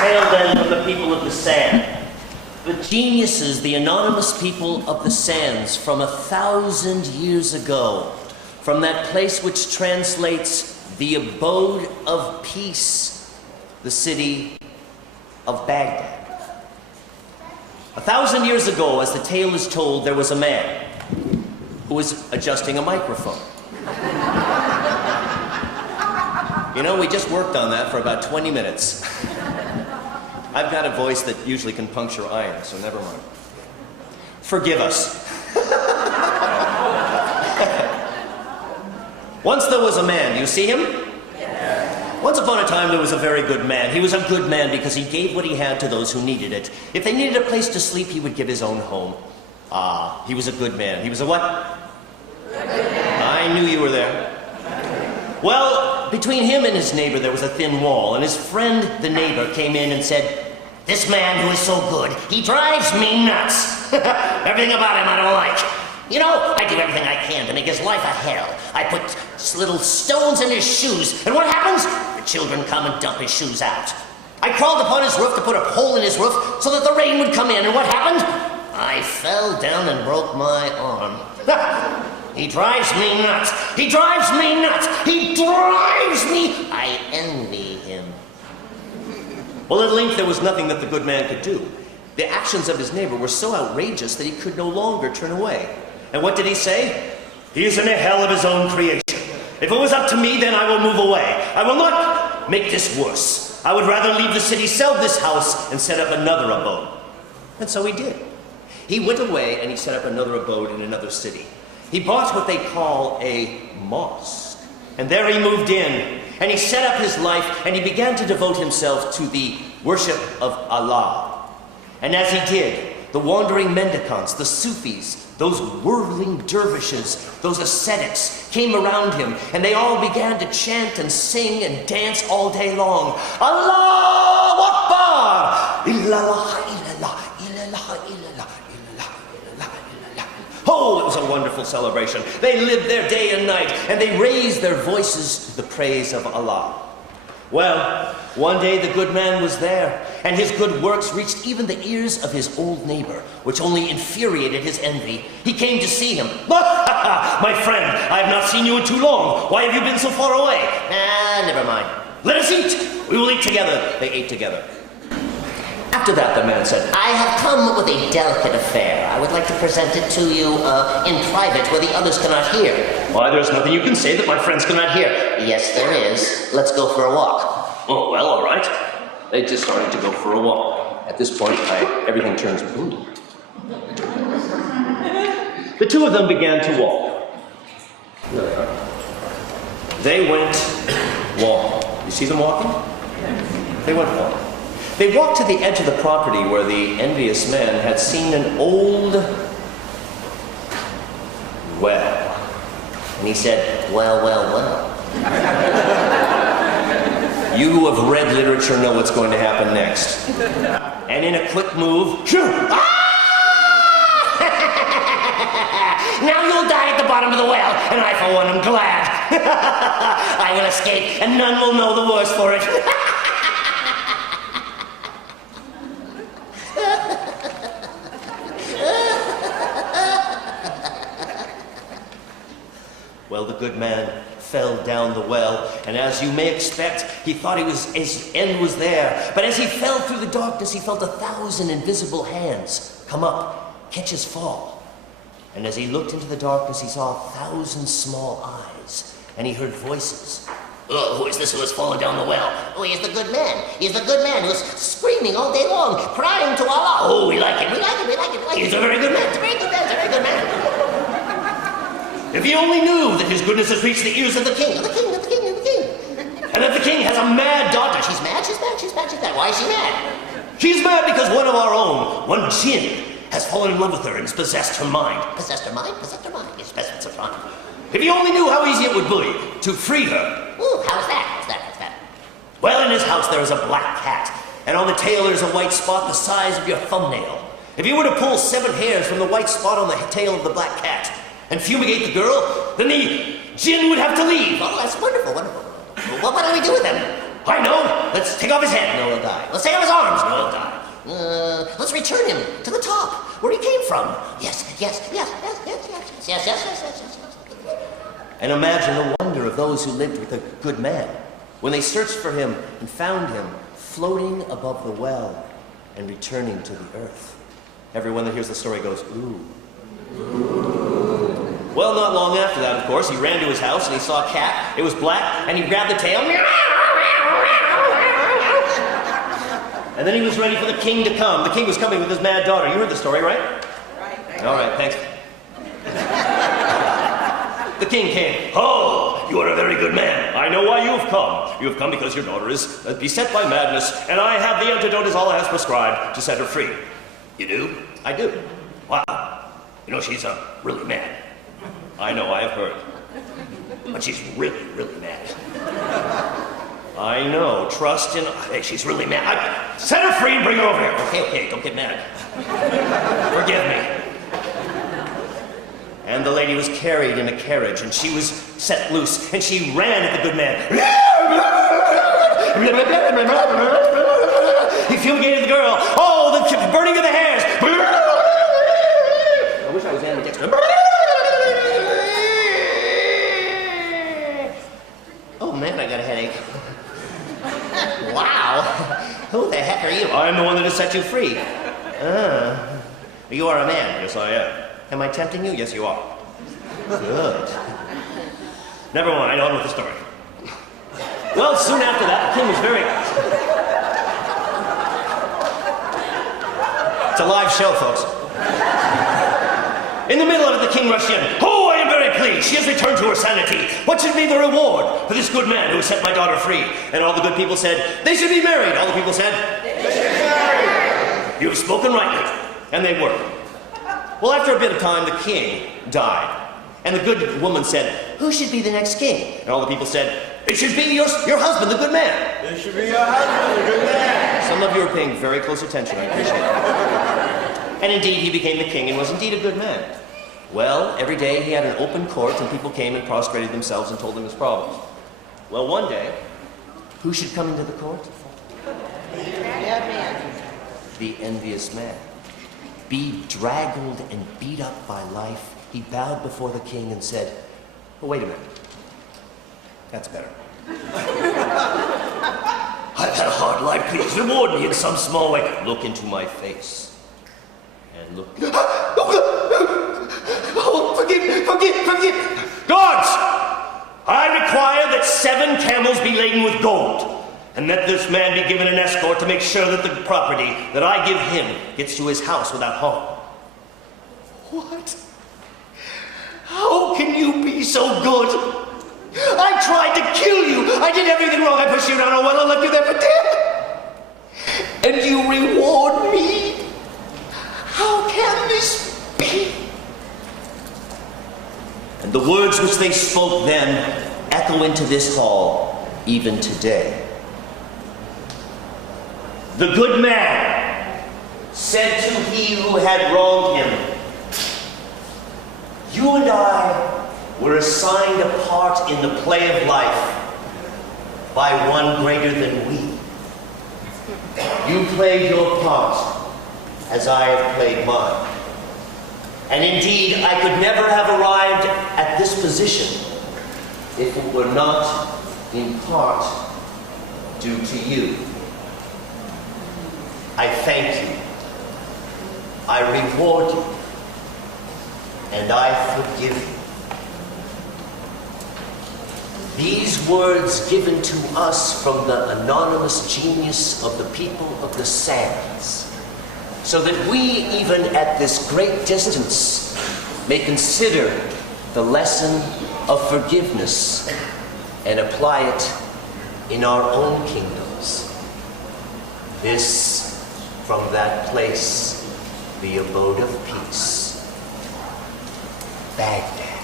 tale then from the people of the sand. The geniuses, the anonymous people of the sands from 1,000 years ago, from that place which translates the abode of peace, the city of Baghdad. 1,000 years ago, as the tale is told, there was a man who was adjusting a microphone. You know, we just worked on that for about 20 minutes. I've got a voice that usually can puncture iron, so never mind. Forgive us. Once there was a man. Do you see him? Yes. Once upon a time, there was a very good man. He was a good man because he gave what he had to those who needed it. If they needed a place to sleep, he would give his own home. Ah, he was a good man. He was a what? A good man. I knew you were there. Well, between him and his neighbor, there was a thin wall, and his friend, the neighbor, came in and said, "This man who is so good, he drives me nuts. Everything about him I don't like. You know, I do everything I can to make his life a hell. I put little stones in his shoes, and what happens? The children come and dump his shoes out. I crawled upon his roof to put a hole in his roof so that the rain would come in, and what happened? I fell down and broke my arm. He drives me nuts. He drives me nuts. He drives me. I envy him." Well, at length there was nothing that the good man could do. The actions of his neighbor were so outrageous that he could no longer turn away. And what did he say? "He is in a hell of his own creation. If it was up to me, then I will move away. I will not make this worse. I would rather leave the city, sell this house, and set up another abode." And so he did. He went away and he set up another abode in another city. He bought what they call a mosque. And there he moved in, and he set up his life, and he began to devote himself to the worship of Allah. And as he did, the wandering mendicants, the Sufis, those whirling dervishes, those ascetics came around him, and they all began to chant and sing and dance all day long. Allahu Akbar! Illallah, illallah, illallah, illallah. Oh, it was a wonderful celebration. They lived there day and night, and they raised their voices to the praise of Allah. Well, one day the good man was there, and his good works reached even the ears of his old neighbor, which only infuriated his envy. He came to see him. "My friend, I have not seen you in too long. Why have you been so far away?" Never mind. "Let us eat. We will eat together." They ate together. After that, the man said, "I have come with a delicate affair. I would like to present it to you in private where the others cannot hear." "Why, there's nothing you can say that my friends cannot hear." "Yes, there is. Let's go for a walk." "Oh, well, all right." They just started to go for a walk. At this point, everything turns blue. The two of them began to walk. There they are. They went walking. You see them walking? They went walking. They walked to the edge of the property where the envious man had seen an old well. And he said, "Well, well, well. You who have read literature know what's going to happen next." And in a quick move, "Now you'll die at the bottom of the well, and I, for one, am glad. I will escape, and none will know the worse for it." Well, the good man fell down the well, and as you may expect, he thought his end was there. But as he fell through the darkness, he felt 1,000 invisible hands come up, catch his fall. And as he looked into the darkness, he saw 1,000 small eyes, and he heard voices. "Oh, who is this who has fallen down the well?" "Oh, he is the good man. He is the good man who is screaming all day long, crying to Allah." "Oh, we like him, we like him, we like him, we like him. He's a very good man, he's a very good man, he's a very good man." If he only knew that his goodness has reached the ears of the king. Of the king, of the king, of the king. And that the king has a mad daughter. She's mad, she's mad, she's mad, she's mad. Why is she mad? She's mad because one of our own, one jinn, has fallen in love with her and has possessed her mind. Possessed her mind? Possessed her mind. Yes, possessed her mind. If he only knew how easy it would be to free her. Ooh, how's that? How's that? How's that? Well, in his house there is a black cat, and on the tail there's a white spot the size of your thumbnail. If you were to pull 7 hairs from the white spot on the tail of the black cat and fumigate the girl, then the jinn would have to leave. Oh, that's wonderful, wonderful. Well, what do we do with him? I know. Let's take off his head. No, he'll die. Let's take off his return him to the top, where he came from. Yes, yes, yes, yes, yes, yes, yes, yes, yes, yes, yes. And imagine the wonder of those who lived with the good man when they searched for him and found him floating above the well and returning to the earth. Everyone that hears the story goes, ooh. Ooh. Well, not long after that, of course, he ran to his house and he saw a cat. It was black, and he grabbed the tail. And then he was ready for the king to come. The king was coming with his mad daughter. You heard the story, right? Right. All right, thanks. The king came. Oh, you are a very good man. I know why you have come. You have come because your daughter is beset by madness, and I have the antidote as Allah has prescribed to set her free. You do? I do. Wow. You know, she's really mad. I know, I have heard. But she's really, really mad. I know, trust in... Hey, she's really mad. Set her free and bring her over here. Okay, don't get mad. Forgive me. And the lady was carried in a carriage, and she was set loose, and she ran at the good man. He fumigated the girl. Oh, the burning of the hairs. I wish I was Andy Dixon. Oh, man, I got a headache. Wow. Who the heck are you? I'm the one that has set you free. You are a man. Yes, I am. Am I tempting you? Yes, you are. Good. Never mind, on with the story. Well, soon after that, the king was very... It's a live show, folks. In the middle of it, the king rushed in. Oh, I am very pleased. She has returned to her sanity. What should be the reward for this good man who has set my daughter free? And all the good people said, they should be married. All the people said, they should be married. You have spoken rightly. And they were. Well, after a bit of time, the king died. And the good woman said, who should be the next king? And all the people said, it should be your husband, the good man. It should be your husband, the good man. Some of you are paying very close attention. I appreciate it. And indeed, he became the king and was indeed a good man. Well, every day he had an open court, and people came and prostrated themselves and told him his problems. Well, one day, who should come into the court? The envious man. Bedraggled and beat up by life, he bowed before the king and said, oh, wait a minute. That's better. I've had a hard life. Please reward me in some small way. Look into my face. And look... Oh, forgive. Guards! I require that 7 camels be laden with gold, and that this man be given an escort to make sure that the property that I give him gets to his house without harm. What? How can you be so good? I tried to kill you. I did everything wrong. I pushed you down a well and left you there for dead. And you reward me? How can this be? And the words which they spoke then echo into this hall even today. The good man said to he who had wronged him, you and I were assigned a part in the play of life by one greater than we. You played your part as I have played mine. And indeed, I could never have arrived at this position if it were not in part due to you. I thank you, I reward you, and I forgive you. These words given to us from the anonymous genius of the people of the sands, so that we, even at this great distance, may consider the lesson of forgiveness and apply it in our own kingdoms. This from that place, the abode of peace, Baghdad.